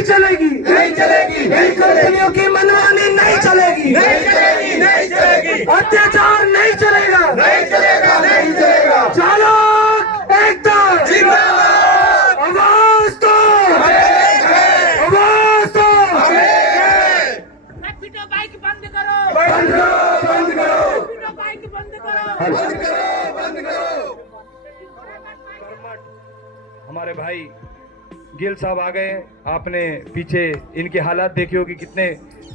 नहीं चलेगी, नहीं चलेगी, इन कंपनियों की मनमानी नहीं चलेगी, नहीं चलेगी, नहीं चलेगी, अत्याचार नहीं चलेगा, नहीं चलेगा, नहीं चलेगा। चालक एकदम जिंदाबाद, आवाज तो, आवाज तो, पीटो बाइक बंद करो, बंद करो, बंद करो, पीटो बाइक बंद करो, बंद करो, बंद करो। हमारे भाई गिल साहब आ गए। आपने पीछे इनके हालात देखे होगी, कितने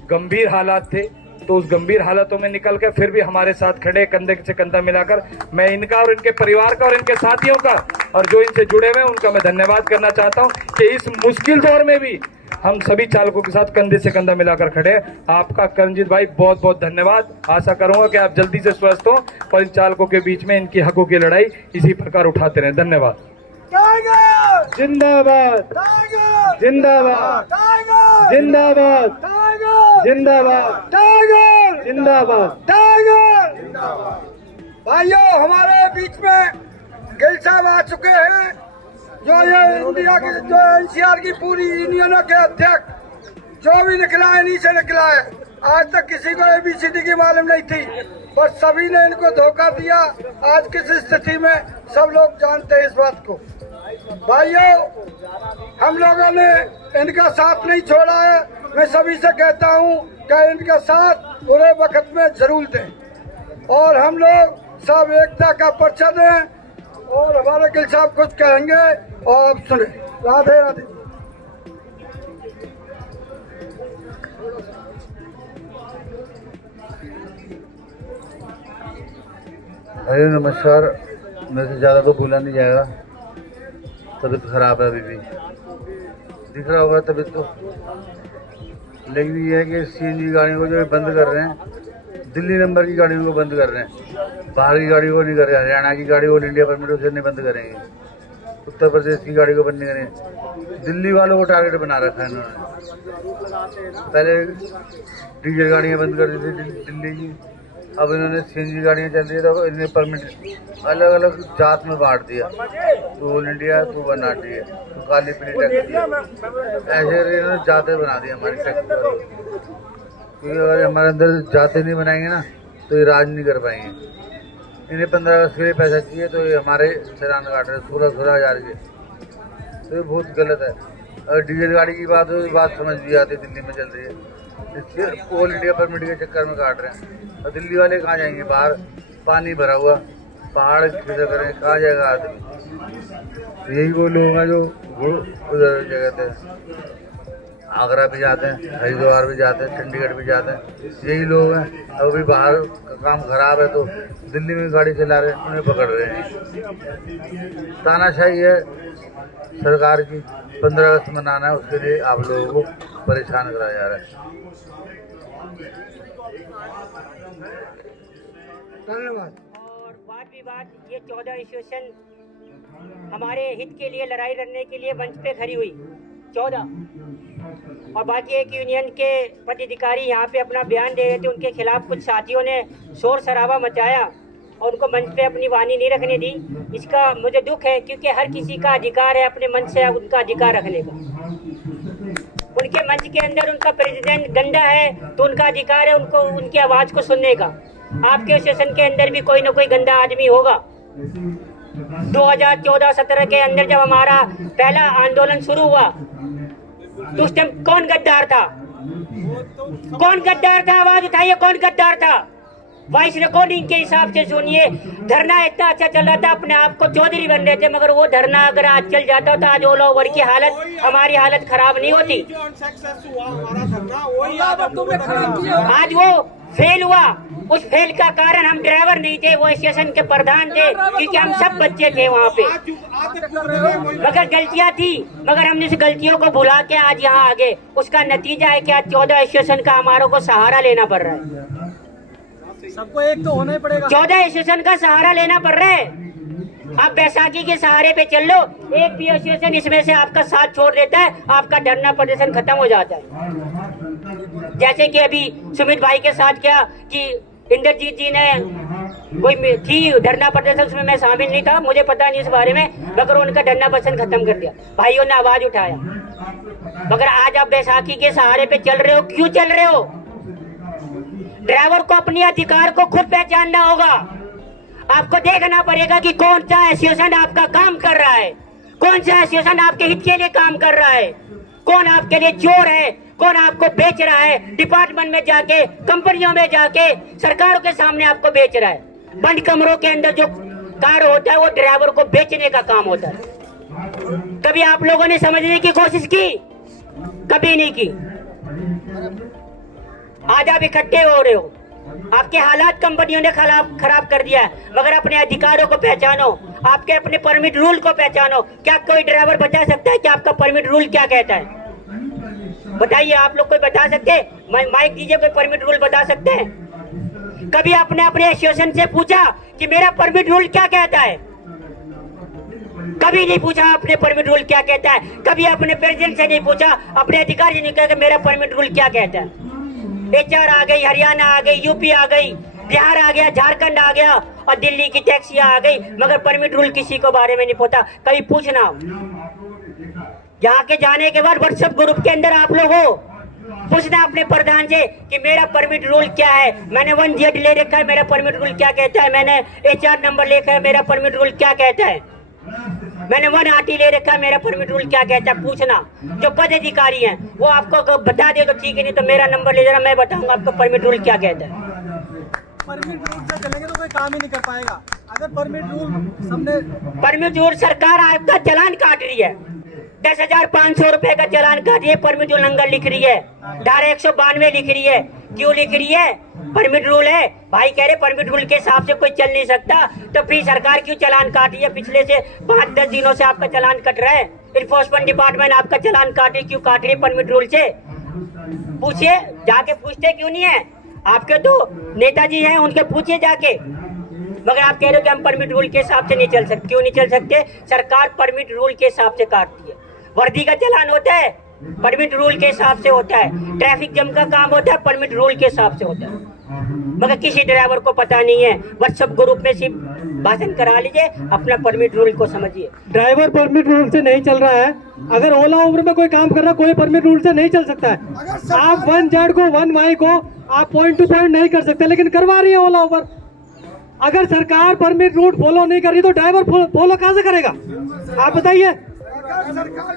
गंभीर हालात थे। तो उस गंभीर हालातों में निकल कर फिर भी हमारे साथ खड़े, कंधे से कंधा मिलाकर। मैं इनका और इनके परिवार का और इनके साथियों का और जो इनसे जुड़े हुए हैं उनका मैं धन्यवाद करना चाहता हूं कि इस मुश्किल दौर में भी हम सभी चालकों के साथ कंधे से कंधा मिलाकर खड़े हैं। आपका करणजीत भाई बहुत बहुत धन्यवाद। आशा करूंगा कि आप जल्दी से स्वस्थ हो और इन चालकों के बीच में इनकी हकों की लड़ाई इसी प्रकार उठाते रहें। धन्यवाद। जिंदाबाद, जिंदाबाद, जिंदाबाद, जिंदाबाद, जिंदाबाद। भाइयों, हमारे बीच में गिल साहब आ चुके हैं, जो ये इंडिया की, जो एनसीआर की पूरी यूनियनों के अध्यक्ष। जो भी निकला है नीचे निकला है। आज तक किसी को ABCD की मालूम नहीं थी, पर सभी ने इनको धोखा दिया। आज किस स्थिति में सब लोग जानते हैं इस बात को। भाइयों, हम लोगों ने इनका साथ नहीं छोड़ा है। मैं सभी से कहता हूं कि इनका साथ बुरे वक्त में जरूर दें और हम लोग सब एकता का परिचय दें। और हमारे गिल साहब कुछ कहेंगे और आप सुने। राधे राधे। अरे नमस्कार। मेरे से ज़्यादा तो भूला नहीं जाएगा। तबीयत खराब है, अभी भी दिख रहा होगा तबीयत तो। लेकिन ये है कि CNG गाड़ियों को जो बंद कर रहे हैं, दिल्ली नंबर की गाड़ियों को बंद कर रहे हैं, बाहर की गाड़ी को नहीं कर रहे। हरियाणा की गाड़ी ऑल इंडिया परमिट उसे नहीं बंद करेंगे, उत्तर प्रदेश की गाड़ी को बंद नहीं करेंगे। दिल्ली वालों को टारगेट बना रखा है इन्होंने। पहले डीजल गाड़ियाँ बंद कर दी थी दिल्ली की, अब इन्होंने CNG गाड़ियाँ चल रही है तो इन्हें परमिट अलग अलग जात में बांट दिया। तो ऑल इंडिया, तो बनाटी है, तो काली पीली टैक्सी है। ऐसे इन्होंने जातें बना दी हमारी टैक्सी वालों। क्योंकि अगर हमारे अंदर जातें नहीं बनाएंगे ना तो ये राज नहीं कर पाएंगे। इन्हें 15 अगस्त के लिए पैसा चाहिए तो ये हमारे चलान काट रहे 16-16 हज़ार के। तो ये बहुत गलत है। अगर डीजल गाड़ी की बात हो तो बात समझ भी आती, दिल्ली में चल रही है, इससे ऑल इंडिया परमिट के चक्कर में काट रहे हैं। और दिल्ली वाले कहाँ जाएंगे? बाहर पानी भरा हुआ, पहाड़ खिसक रहे हैं, कहाँ जाएगा आदमी? यही वो लोग हैं जो उधर जगह थे, आगरा भी जाते हैं, हरिद्वार भी जाते हैं, चंडीगढ़ भी जाते हैं। यही लोग हैं। अब भी बाहर का काम खराब है तो दिल्ली में गाड़ी चला रहे हैं, उन्हें पकड़ रहे हैं। तानाशाही है सरकार की। 15 अगस्त मनाना है, उसके लिए आप लोगों को परेशान कराया जा रहा है। धन्यवाद। और वाद विवाद ये 14 एसोसिएशन हमारे हित के लिए लड़ाई लड़ने के लिए मंच पे खड़ी हुई 14। और बाकी एक यूनियन के पदाधिकारी यहाँ पे अपना बयान दे रहे थे, उनके खिलाफ कुछ साथियों ने शोर शराबा मचाया और उनको मंच पे अपनी वाणी नहीं रखने दी। इसका मुझे दुख है, क्योंकि हर किसी का अधिकार है अपने मंच से उनका अधिकार रखने का। उनके मंच के अंदर उनका प्रेसिडेंट गंदा है तो उनका अधिकार है उनको उनकी आवाज़ को सुनने का। आपके एसोसिएशन के अंदर भी कोई ना कोई गंदा आदमी होगा। 2014-17 के अंदर जब हमारा पहला आंदोलन शुरू हुआ तो उस टाइम कौन गद्दार था? कौन गद्दार था? आवाज उठाइए, कौन गद्दार था? वॉइस रिकॉर्डिंग के हिसाब से सुनिए। धरना इतना अच्छा चल रहा था, अपने आप को चौधरी बन रहे थे, मगर वो धरना अगर आज चल जाता तो आज ऑल ओवर की हालत, हमारी हालत खराब नहीं होती। आज वो फेल हुआ। उस फेल का कारण हम ड्राइवर नहीं थे, वो स्टेशन के प्रधान थे, क्योंकि हम सब बच्चे थे वहाँ पे। मगर गलतियाँ थी, मगर हमने उस गलतियों को भुला के आज यहाँ आगे। उसका नतीजा है कि आज 14 स्टेशन का हमारों को सहारा लेना पड़ रहा है। सबको एक तो होना ही पड़ेगा। 14 स्टेशन का सहारा लेना पड़ रहा है। आप बैसाखी के सहारे पे चल लो, एक भी एसोसिएशन इसमें से आपका साथ छोड़ देता है, आपका धरना प्रदर्शन खत्म हो जाता है। जैसे कि अभी सुमित भाई के साथ क्या कि इंद्रजीत जी ने कोई थी धरना प्रदर्शन, उसमें मैं शामिल नहीं था, मुझे पता नहीं इस बारे में, मगर उनका धरना प्रदर्शन खत्म कर दिया। भाइयों ने आवाज उठाया। मगर आज आप बैसाखी के सहारे पे चल रहे हो, क्यों चल रहे हो? ड्राइवर को अपने अधिकार को खुद पहचानना होगा। आपको देखना पड़ेगा कि कौन सा एसोसिएशन आपका काम कर रहा है, कौन सा एसोसिएशन आपके हित के लिए काम कर रहा है, कौन आपके लिए चोर है, कौन आपको बेच रहा है, डिपार्टमेंट में जाके, कंपनियों में जाके, सरकारों के सामने आपको बेच रहा है। बंद कमरों के अंदर जो कार होता है वो ड्राइवर को बेचने का काम होता है। कभी आप लोगों ने समझने की कोशिश की? कभी नहीं की। आज आप इकट्ठे हो रहे हो, आपके हालात कंपनियों ने खराब कर दिया है, मगर अपने अधिकारों को पहचानो, आपके अपने परमिट रूल को पहचानो। क्या कोई ड्राइवर बता सकता है कि आपका परमिट रूल क्या कहता है? बताइए, आप लोग कोई बता सकते हैं? माइक दीजिए, कोई परमिट रूल बता सकते हैं? कभी आपने अपने एसोसिएशन से पूछा कि मेरा परमिट रूल क्या कहता है? कभी नहीं पूछा आपने परमिट रूल क्या कहता है। कभी अपने प्रेसिडेंट से नहीं पूछा, अपने अधिकारी से नहीं कहा कि मेरा परमिट रूल क्या कहता है। HR आ गई, हरियाणा आ गई, यूपी आ गई, बिहार आ गया, झारखंड आ गया और दिल्ली की टैक्सियां आ गई, मगर परमिट रूल किसी को बारे में नहीं पता। कभी पूछना, यहाँ के जाने के बाद व्हाट्सएप ग्रुप के अंदर आप लोग हो, पूछना अपने प्रधान से कि मेरा परमिट रूल क्या है। मैंने 1Z ले रखा है, मेरा परमिट रूल क्या कहता है। मैंने HR नंबर ले रखा है, मेरा परमिट रूल क्या कहता है। मैंने 1RT ले रखा है, मेरा परमिट रूल क्या कहता है। पूछना, जो पद अधिकारी हैं वो आपको बता दे तो ठीक है, नहीं तो मेरा नंबर ले जरा, मैं बताऊंगा आपको परमिट रूल क्या कहता है। परमिट रूल से चलेंगे तो कोई काम ही नहीं कर पाएगा। अगर परमिट रूल सबने परमिट रूल सरकार आपका चालान काट रही है, 10,500 रुपए का चालान काट रही है, परमिट उल्लंघन लिख रही है, धारा 192 लिख रही है। क्यों लिख रही है? परमिट रूल है। भाई कह रहे परमिट रूल के हिसाब से कोई चल नहीं सकता, तो फिर सरकार क्यों चालान काट रही है? पिछले से 5-10 दिनों से आपका चालान कट रहा है। इन्फोर्समेंट डिपार्टमेंट आपका चालान काट रही, क्यों काट रही है परमिट रूल से? पूछिए, जाके पूछते क्यों नहीं है? आपके तो नेताजी हैं, उनके पूछिए जाके। मगर आप कह रहे हो कि हम परमिट रूल के हिसाब से नहीं चल सकते। क्यों नहीं चल सकते? सरकार परमिट रूल के हिसाब से काटती है। वर्दी का चालान होता है, परमिट रूल के हिसाब से होता है। ट्रैफिक जम का काम होता है, परमिट रूल के हिसाब से होता है। मगर किसी ड्राइवर को पता नहीं है। व्हाट्सएप ग्रुप में सिर्फ भाषण करा लीजिए, अपना परमिट रूल को समझिए। ड्राइवर परमिट रूल से नहीं चल रहा है। अगर ओला उबर में कोई काम कर रहा है, कोई परमिट रूल से नहीं चल सकता है। आप 1Z को 1Y को आप पॉइंट टू पॉइंट नहीं कर सकते, लेकिन करवा रही है ओला उबर। अगर सरकार परमिट रूल फॉलो नहीं कर रही तो ड्राइवर फॉलो कहाँ से करेगा? आप बताइए।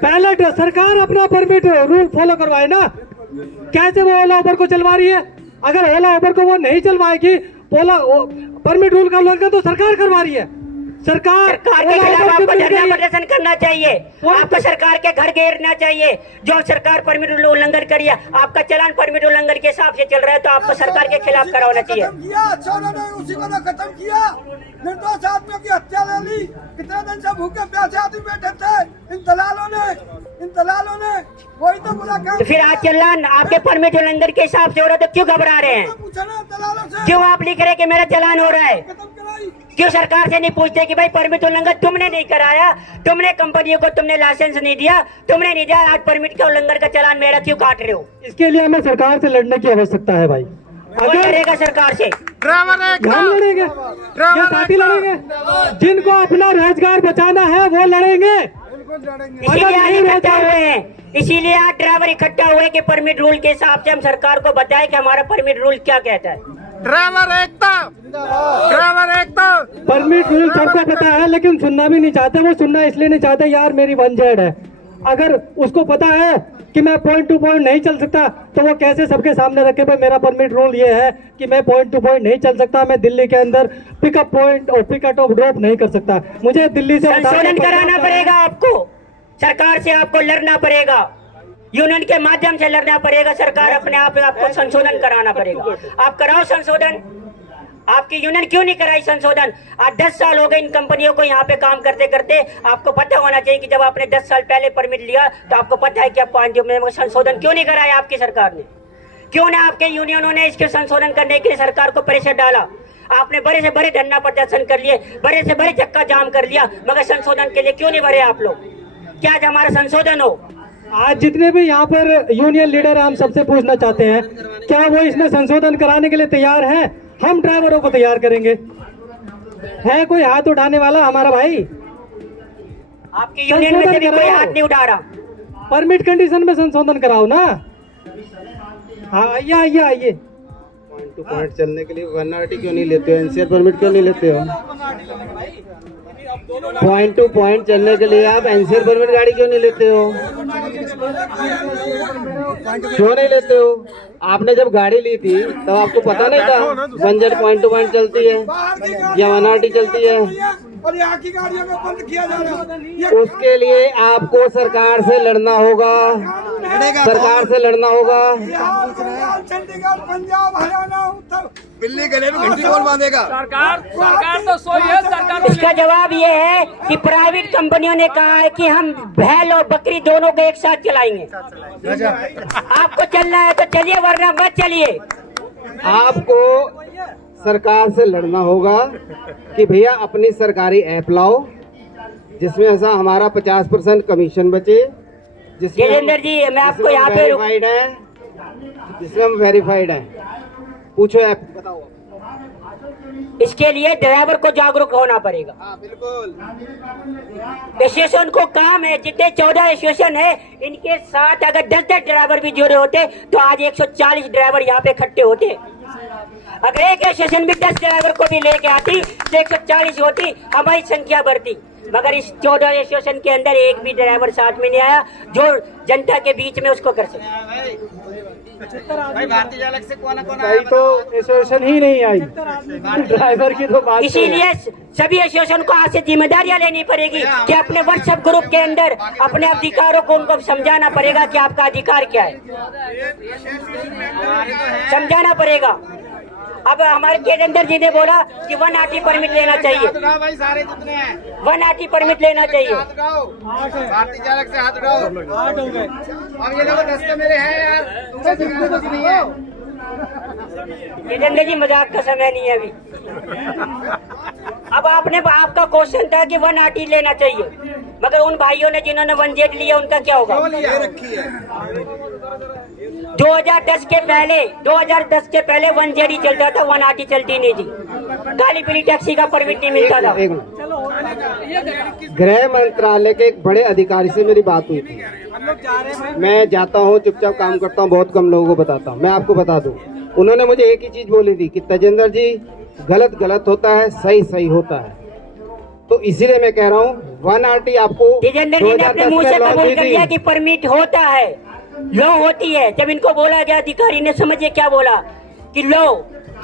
पहले सरकार अपना परमिट रूल फॉलो करवाए ना, कैसे वो ओला उबर को चलवा रही है? अगर ओला उबर को वो नहीं चलवाएगी, परमिट रूल का उल्लंघन तो सरकार करवा रही है। सरकार के खिलाफ आपको धरना प्रदर्शन करना चाहिए, आपको सरकार के घर घेरना चाहिए। जो सरकार परमिट उल्लंघन करिए, आपका चालान परमिट उल्लंघन के हिसाब से चल रहा है, तो आपको सरकार के खिलाफ करवाना चाहिए। चोरों ने उसी को तो खत्म किया, निर्दोष आदमियों की हत्या ले ली। कितने दिन से भूखे प्यासे आदमी बैठे थे, इन दलालों ने वही तो बुरा काम। तो फिर आज चालान आपके परमिट उल्लंघन के हिसाब से हो रहा है, तो क्यों घबरा रहे हैं? पूछो ना दलालों से, क्यों आप लिख रहे कि मेरा चालान हो रहा है? खत्म कराई। क्यों सरकार से नहीं पूछते कि भाई परमिट उल्लंघन तुमने नहीं कराया, तुमने कंपनियों को तुमने लाइसेंस नहीं दिया, तुमने नहीं दिया, आज परमिट के उल्लंघन का चालान मेरा क्यों काट रहे हो? इसके लिए हमें सरकार से लड़ने की आवश्यकता है भाई। कौन लड़ेगा सरकार से? हम लड़ेंगे, ये साथी लड़ेंगे। जिनको अपना रोजगार बचाना है वो लड़ेंगे। इसीलिए आज इकट्ठा हुए हैं, इसीलिए आज ड्राइवर इकट्ठा हुए कि परमिट रूल के हिसाब से हम सरकार को बताएं कि हमारा परमिट रूल क्या कहता है। ड्राइवर एकता। परमिट रूल सबको पता है, लेकिन सुनना भी नहीं चाहते। वो सुनना इसलिए नहीं चाहते, यार मेरी 1Z है। अगर उसको पता है कि मैं पॉइंट टू पॉइंट नहीं चल सकता, तो वो कैसे सबके सामने रखे भाई मेरा परमिट रूल ये है कि मैं पॉइंट टू पॉइंट नहीं चल सकता, मैं दिल्ली के अंदर पिकअप पॉइंट और पिकअप और ड्रॉप नहीं कर सकता। मुझे दिल्ली से संशोधन कराना पड़ेगा आपको, सरकार से आपको लड़ना पड़ेगा, यूनियन के माध्यम से लड़ना पड़ेगा। सरकार अपने आप आपको संशोधन कराना पड़ेगा। आप कराओ संशोधन। आपकी यूनियन क्यों नहीं कराई संशोधन? आज 10 साल हो गए इन कंपनियों को यहाँ पे काम करते करते। आपको पता होना चाहिए कि जब आपने 10 साल पहले परमिट लिया तो आपको पता है कि आप 5 में संशोधन क्यों नहीं कराया आपकी सरकार ने? क्यों ना आपके यूनियनों ने इसके संशोधन करने के लिए सरकार को प्रेशर डाला? आपने बड़े से बड़े धरना प्रदर्शन कर लिए, बड़े से बड़े चक्का जाम कर लिया, मगर संशोधन के लिए क्यों नहीं भरे आप लोग? क्या आज हमारा संशोधन हो? आज जितने भी यहाँ पर यूनियन लीडर हैं, हम सबसे पूछना चाहते हैं, क्या वो इसमें संशोधन कराने के लिए तैयार है? हम ड्राइवरों को तैयार करेंगे। है कोई हाथ उठाने वाला हमारा भाई? आपकी यूनियन में से भी कोई हाथ नहीं उठा रहा। परमिट कंडीशन में संशोधन कराओ ना। हाँ आइए आइए आइए। पॉइंट टू पॉइंट चलने के लिए 1RT क्यों नहीं लेते हो? एनसीआर परमिट क्यों नहीं लेते हो? पॉइंट टू पॉइंट चलने के लिए आप एनसीआर परमिट गाड़ी क्यों नहीं लेते हो? क्यों नहीं लेते हो? आपने जब गाड़ी ली थी तब आपको पता नहीं था बंजर पॉइंट टू पॉइंट चलती है या 1RT चलती है? और यहाँ की गाड़ियों को बंद किया जा रहा है। उसके लिए आपको सरकार से लड़ना होगा, सरकार से लड़ना होगा। बिहार, बंगाल, चंडीगढ़, पंजाब, हरियाणा, उत्तर बिल्ली गले में घंटी कौन बांधेगा? सरकार तो सोई है, सरकार इसका जवाब ये है कि प्राइवेट कंपनियों ने कहा है कि हम बैल और बकरी दोनों को एक साथ चलाएंगे। आपको चलना है तो चलिए, वरना मत चलिए। आपको सरकार से लड़ना होगा कि भैया अपनी सरकारी ऐप लाओ जिसमें ऐसा हमारा 50% कमीशन बचे, जिसमें गजेंद्र जी मैं आपको यहाँ पे वेरीफाइड है, जिसमें हम वेरीफाइड हैं। पूछो ऐप बताओ। इसके लिए ड्राइवर को जागरूक होना पड़ेगा। हाँ बिल्कुल। एसोसिएशन को काम है, जितने 14 एसोसिएशन है इनके साथ अगर 10-10 ड्राइवर भी जुड़े होते तो आज 140 ड्राइवर यहाँ पे इकट्ठे होते। अगर एक एसोसिएशन भी 10 ड्राइवर को भी लेके आती तो 140 होती, हमारी संख्या बढ़ती। मगर इस 14 एसोसिएशन के अंदर एक भी ड्राइवर साथ में नहीं आया जो जनता के बीच में उसको कर सके। भारतीय चालक से कौन कहीं तो एसोसिएशन ही नहीं आई, ड्राइवर की तो बात। इसीलिए सभी एसोसिएशन को आज से जिम्मेदारियां लेनी पड़ेगी कि अपने व्हाट्सएप ग्रुप के अंदर अपने अधिकारों को उनको समझाना पड़ेगा कि आपका अधिकार क्या है, समझाना पड़ेगा। अब हमारे गजेंद्र जी ने बोला कि 1RT परमिट लेना चाहिए, भाई सारे जितने हैं 1RT परमिट लेना चाहिए। भारतीय चालक से हाथ उठाओ। 8 हो गए। अब ये लोग 10 तो मेरे हैं यार, तुमसे जितने कुछ नहीं है। गजेंद्र जी मजाक का समय नहीं है अभी। अब आपका क्वेश्चन था कि 1RT लेना चाहिए, मगर उन भाइयों ने जिन्होंने 1Z लिया उनका क्या होगा? 2010 के पहले 1Z ही चलता था, 1RT चलती नहीं थी। गाली पीली टैक्सी का परमिट नहीं मिलता था। गृह मंत्रालय के एक बड़े अधिकारी से मेरी बात हुई थी। मैं जाता हूँ, चुपचाप काम करता हूँ, बहुत कम लोगों को बताता हूँ। मैं आपको बता दूं, उन्होंने मुझे एक ही चीज बोली थी कि तजेंद्र जी गलत गलत होता है, सही सही होता है। तो इसीलिए मैं कह रहा हूँ 1RT आपको तजेंद्र जी ने अपने मुंह से कबूल कर दिया कि परमिट होता है, लॉ होती है। जब इनको बोला गया अधिकारी ने, समझिए क्या बोला कि लॉ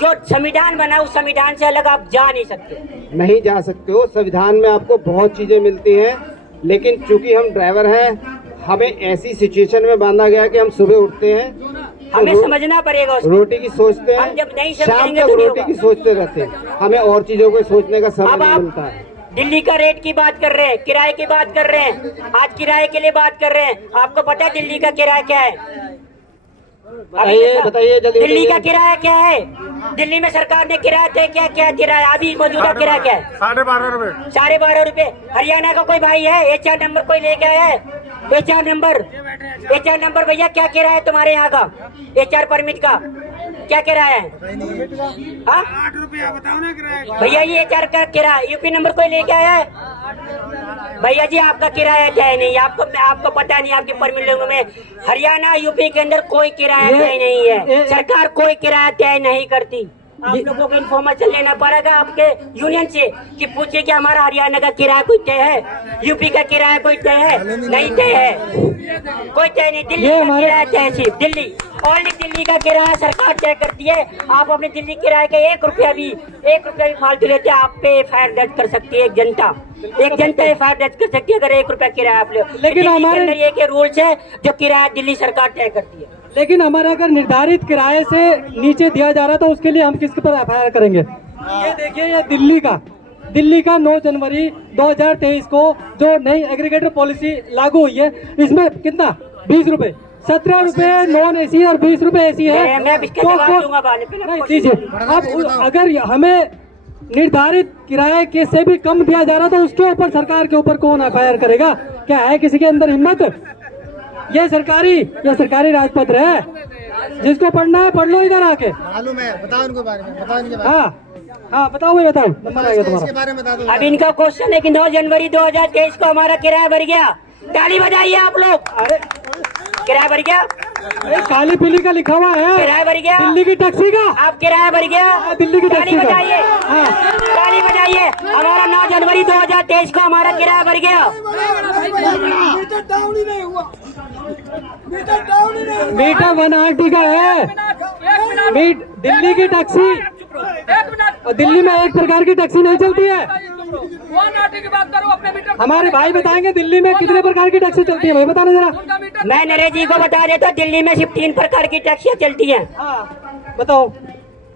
जो संविधान बना उस संविधान से अलग आप जा नहीं सकते। नहीं जा सकते हो, संविधान में आपको बहुत चीजें मिलती हैं, लेकिन चूंकि हम ड्राइवर हैं हमें ऐसी सिचुएशन में बांधा गया कि हम सुबह उठते हैं, हमें समझना पड़ेगा उसको। रोटी की सोचते हम जब नहीं हैं, शाम समझेंगे तक तो नहीं रोटी होगा। की सोचते रहते हैं, हमें और चीजों को सोचने का समय अब नहीं आप मिलता है। दिल्ली का रेट की बात कर रहे हैं, किराए की बात कर रहे हैं, आज किराए के लिए बात कर रहे हैं। आपको पता है दिल्ली का किराया क्या है? बताइए जल्दी दिल्ली का बताइए। किराया क्या है? दिल्ली में सरकार ने किराया तय किया, क्या किराया अभी मौजूदा किराया क्या है? 12.5 रुपए। 12.5 रुपए। हरियाणा का कोई भाई है, HR नंबर कोई लेके आया है? HR नंबर भैया क्या किराया है तुम्हारे यहाँ का? HR परमिट का क्या किराया है? 8 रुपया बताओ ना किराया। भैया ये HR का किराया, यूपी नंबर कोई लेके आया है? भैया जी आपका किराया तय नहीं, आपको पता नहीं आपके परमिट लोगों में। हरियाणा यूपी के अंदर कोई किराया तय नहीं है, सरकार कोई किराया तय नहीं करती। आप लोगों को इन्फॉर्मेशन लेना पड़ेगा आपके यूनियन से कि पूछिए कि हमारा हरियाणा का किराया कोई तय है, यूपी का किराया कोई तय है? नहीं तय है, कोई तय नहीं। दिल्ली का किराया तय, सिर्फ दिल्ली, ओनली दिल्ली का किराया सरकार तय करती है। आप अपने दिल्ली किराए के 1 रुपया भी फालतू लेते हैं, आप पे FIR दर्ज कर सकती है। एक जनता FIR दर्ज कर सकती है अगर 1 रुपया किराया आप ले। लेकिन हमारे ये के रूल्स है जो किराया दिल्ली सरकार तय करती है। लेकिन हमारा अगर निर्धारित किराए से नीचे दिया जा रहा तो उसके लिए हम किसके पर FIR करेंगे? ये देखिए, ये दिल्ली का 9 जनवरी 2023 को जो नई एग्रीगेटर पॉलिसी लागू हुई है, इसमें कितना 20 रुपए, 17 रुपए नॉन AC और 20 रुपए AC है। मैं इसका जवाब दूंगा बाद में। नहीं दीजिए। अब अगर हमें निर्धारित किराए के से भी कम दिया जा रहा तो उसके ऊपर सरकार के ऊपर कौन FIR करेगा? क्या है किसी के अंदर हिम्मत? ये सरकारी राजपत्र है, जिसको पढ़ना है पढ़ लो इधर आके। मालूम है, बताओ इनके बारे में, बताओ इनके बारे में। हाँ बताओ भाई, बताओ नंबर आएगा तुम्हारा। इसके बारे में बता दो। अब इनका क्वेश्चन है कि 9 जनवरी 2023 को हमारा किराया बढ़ गया, ताली बजाइए आप लोग। अरे किराया भर गया? अरे काली पीली का लिखा हुआ है, किराया भर गया? दिल्ली की टैक्सी का। आप किराया भर गया? दिल्ली की ताली टैक्सी का। बजाइए, हाँ। ताली बजाइए। हमारा 9 जनवरी 2023 को हमारा किराया भर गया। मीटर डाउन ही नहीं हुआ, मीटर डाउन ही नहीं हुआ। मीटर 180 का है। दिल्ली की टैक्सी, और दिल्ली में एक प्रकार की टैक्सी नहीं चलती है। की बात करो, अपने मीटर हमारे भाई बताएंगे दिल्ली में कितने प्रकार की टैक्सी चलती है, भाई बताना जरा। मैं नरेश जी को बता देता हूँ, दिल्ली में सिर्फ 3 प्रकार की टैक्सियाँ चलती हैं। हाँ बताओ।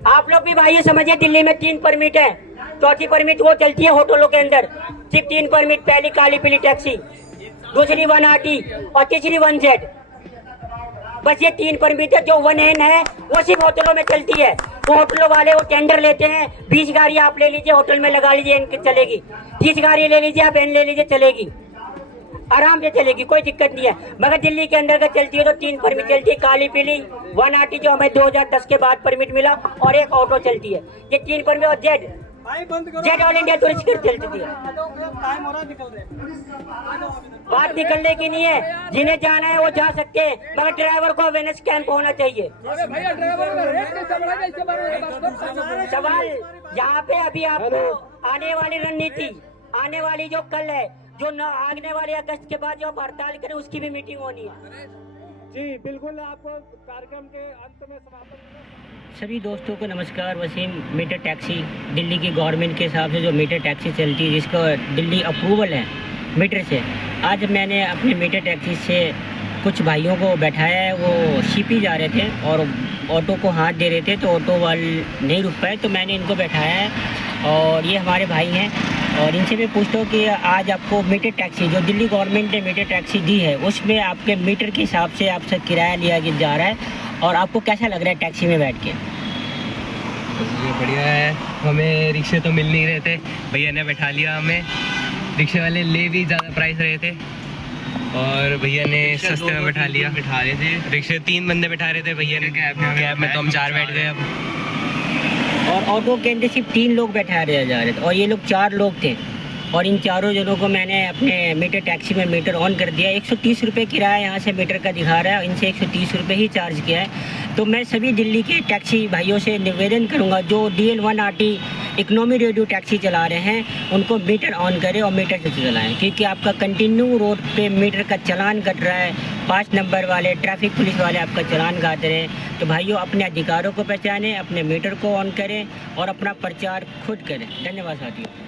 आप लोग भी भाई समझिए, दिल्ली में 3 परमिट है। चौथी परमिट वो चलती है होटलों के अंदर, सिर्फ 3 परमिट। पहली काली पीली टैक्सी, दूसरी 1RT और तीसरी 1Z। बस ये 3 परमिट है। जो 1N है वो सिर्फ होटलों में चलती है। वो होटलों वाले वो टेंडर लेते हैं, 20 गाड़ी आप ले लीजिए, होटल में लगा लीजिए, इनकी चलेगी। 30 गाड़ी ले लीजिए आप, N ले लीजिए, चलेगी, आराम से चलेगी, कोई दिक्कत नहीं है। मगर दिल्ली के अंदर अगर चलती है तो 3 परमिट चलती है, काली पीली, 1RT जो हमें 2010 के बाद परमिट मिला, और एक ऑटो चलती है। ये 3 परमिट, और जेड भाई बंद करो। जेड ऑल इंडिया टूरिस्ट कर चलती थी। टाइम हो रहा है, निकल रहे। बात निकलने की नहीं है, जिन्हें जाना है वो जा सकते हैं, मगर ड्राइवर को अवेयरनेस कैंप होना चाहिए। सवाल यहाँ पे अभी आपको आने वाली रणनीति, आने वाली जो कल है, जो न आने वाले अगस्त के बाद जो आप हड़ताल करें, उसकी भी मीटिंग होनी है। जी बिल्कुल, आपको कार्यक्रम के अंत में समापन। सभी दोस्तों को नमस्कार। वसीम मीटर टैक्सी, दिल्ली की गवर्नमेंट के हिसाब से जो मीटर टैक्सी चलती है, जिसका दिल्ली अप्रूवल है मीटर से। आज मैंने अपने मीटर टैक्सी से कुछ भाइयों को बैठाया है, वो शिपी जा रहे थे और ऑटो को हाथ दे रहे थे, तो ऑटो वाले नहीं रुक पाए, तो मैंने इनको बैठाया है। और ये हमारे भाई हैं, और इनसे मैं पूछता हूँ कि आज आपको मीटर टैक्सी, जो दिल्ली गवर्नमेंट ने मीटर टैक्सी दी है, उसमें आपके मीटर के हिसाब से आपसे किराया लिया जा रहा है, और आपको कैसा लग रहा है टैक्सी में बैठ के? ये बढ़िया है। हमें रिक्शे तो मिल नहीं रहे थे, भैया ने बैठा लिया हमें। रिक्शे वाले ले भी ज़्यादा प्राइस रहे थे, और भैया ने सस्ते में बैठा लिया। बैठा रहे थे रिक्शे 3 बंदे बैठा रहे थे भैया ने, कैब में तो हम 4 बैठ गए अब। और ऑटो के अंदर सिर्फ 3 लोग बैठा रहे जा रहे थे, और ये लोग 4 लोग थे। और इन चारों जनों को मैंने अपने मीटर टैक्सी में मीटर ऑन कर दिया। 130 रुपये किराया यहाँ से मीटर का दिखा रहा है, इनसे 130 रुपये ही चार्ज किया है। तो मैं सभी दिल्ली के टैक्सी भाइयों से निवेदन करूँगा, जो DL 1RT economy radio taxi चला रहे हैं, उनको मीटर ऑन करें और मीटर से चलाएं, क्योंकि आपका कंटिन्यू रोड पे मीटर का चालान कट रहा है। 5 नंबर वाले ट्रैफिक पुलिस वाले आपका चालान काट रहे हैं। तो भाइयों, अपने अधिकारों को पहचानें, अपने मीटर को ऑन करें और अपना प्रचार खुद करें। धन्यवाद साथियों।